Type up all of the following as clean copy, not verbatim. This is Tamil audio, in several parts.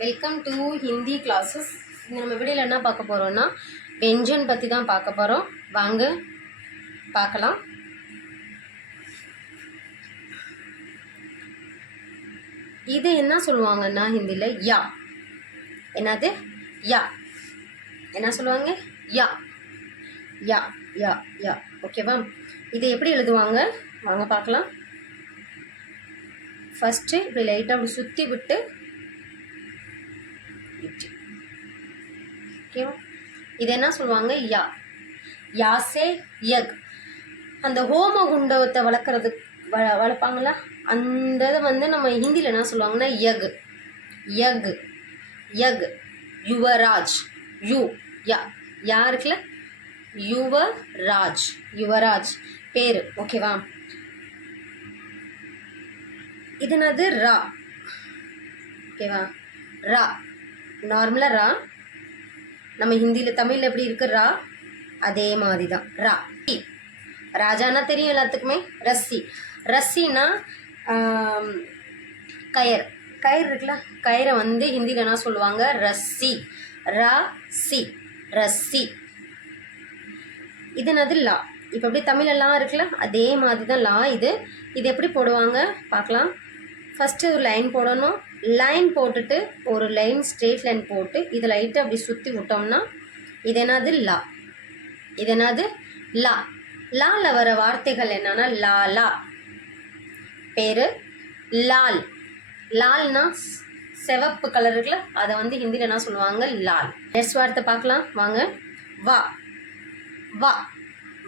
Welcome to Hindi classes. நம்ம வீடியோவில் என்ன பார்க்க போகிறோம்னா வெஞ்சன் பற்றி தான் பார்க்க போகிறோம். வாங்க பார்க்கலாம். இது என்ன சொல்லுவாங்கன்னா ஹிந்தியில் யா. என்னது? யா. என்ன சொல்லுவாங்க? யா யா யா யா. ஓகேவா? இதை எப்படி எழுதுவாங்க வாங்க பார்க்கலாம். ஃபஸ்ட்டு இப்படி லைட்டாக அப்படி சுற்றி விட்டு ஓகேவா? இது என்ன சொல்லுவாங்க? யா. யாசே யக். அந்த ஹோம குண்டத்தை வளர்க்குறதுக்கு வளர்ப்பாங்களா, அந்த இதை வந்து நம்ம ஹிந்தியில் என்ன சொல்லுவாங்கன்னா யக். யக் யக். யுவராஜ். யூ யா. யா இருக்குல்ல, யுவராஜ். யுவராஜ் பேர். ஓகேவா? இதுனது ரா. ஓகேவா? ரா நார்மலாக ரா. நம்ம ஹிந்தியில் தமிழில் எப்படி இருக்கு ரா, அதே மாதிரி தான் ரா. ராஜானா தெரியும் எல்லாத்துக்குமே. ரஸ்ஸி. ரஸ்ஸின்னா கயர். கயிறு இருக்குல்ல, கயிறை வந்து ஹிந்தியில் என்ன சொல்லுவாங்க? ரஸ்ஸி. ரஸ்ஸி. ரஸ்ஸி. இதுனது லா. இப்போ எப்படி தமிழில் லா இருக்குல்ல, அதே மாதிரி தான் லா. இது எப்படி போடுவாங்க பார்க்கலாம். ஃபஸ்ட்டு ஒரு லைன் போடணும். லைன் போட்டுட்டு ஒரு லைன் ஸ்ட்ரெயிட் லைன் போட்டு இதை லைட்டாக அப்படி சுற்றி விட்டோம்னா இது என்னது? லா. இது என்னது? லா. லாவில் வர வார்த்தைகள் என்னன்னா லாலா பேர். லால். லால்னா சிவப்பு கலர் இருக்குல்ல, அதை வந்து ஹிந்தியில் என்ன சொல்லுவாங்க? லால். நெக்ஸ்ட் வார்த்தை பார்க்கலாம் வாங்க. வா. வா.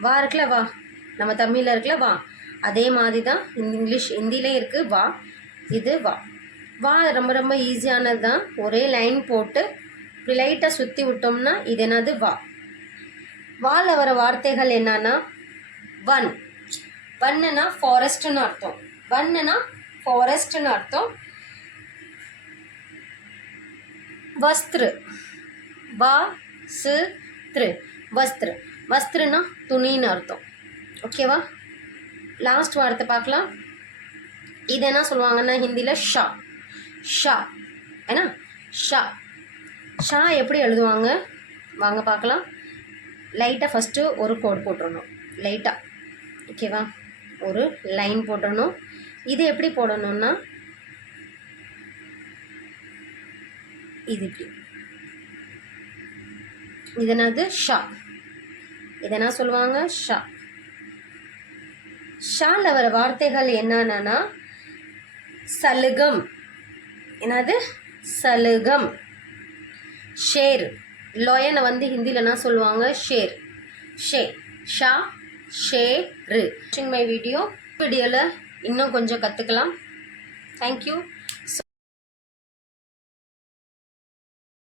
வா இருக்குல்ல, வா. நம்ம தமிழில் இருக்குல்ல வா, அதே மாதிரி தான் இங்கிலீஷ் ஹிந்திலே இருக்குது வா. இது வா. வா ரொம்ப ரொம்ப ஈஸியானது தான். ஒரே லைன் போட்டு இப்படி லைட்டாக சுற்றி விட்டோம்னா இது என்னது? வா. வாவில் வர வார்த்தைகள் என்னன்னா வன். வன்னுனா ஃபாரஸ்ட்னு அர்த்தம். வன்னுனா ஃபாரஸ்ட்னு அர்த்தம். வஸ்திரு. வா சு திரு. வஸ்திரு. வஸ்திருனா துணின்னு அர்த்தம். ஓகேவா? லாஸ்ட் வார்த்தை பார்க்கலாம். இது என்ன சொல்லுவாங்கன்னா ஹிந்தியில் ஷா. ஷா. ஏன்னா ஷா. ஷா எப்படி எழுதுவாங்க வாங்க பார்க்கலாம். லைட்டாக ஃபஸ்ட்டு ஒரு கோடு போட்டுடணும். லைட்டாக. ஓகேவா? ஒரு லைன் போட்டுடணும். இது எப்படி போடணும்னா இது இப்படி. இது என்னது? ஷா. இது என்ன சொல்லுவாங்க? ஷா. ஷாவில் வர வார்த்தைகள் என்னன்னா சலுகம். என்னது? சலுகம். ஷேர். லோயனை வந்து ஹிந்தியில் என்ன சொல்லுவாங்க? ஷேர். ஷே. ஷா ஷேரு. வாட்சிங் மை வீடியோவில் இன்னும் கொஞ்சம் கற்றுக்கலாம். தேங்க்யூ.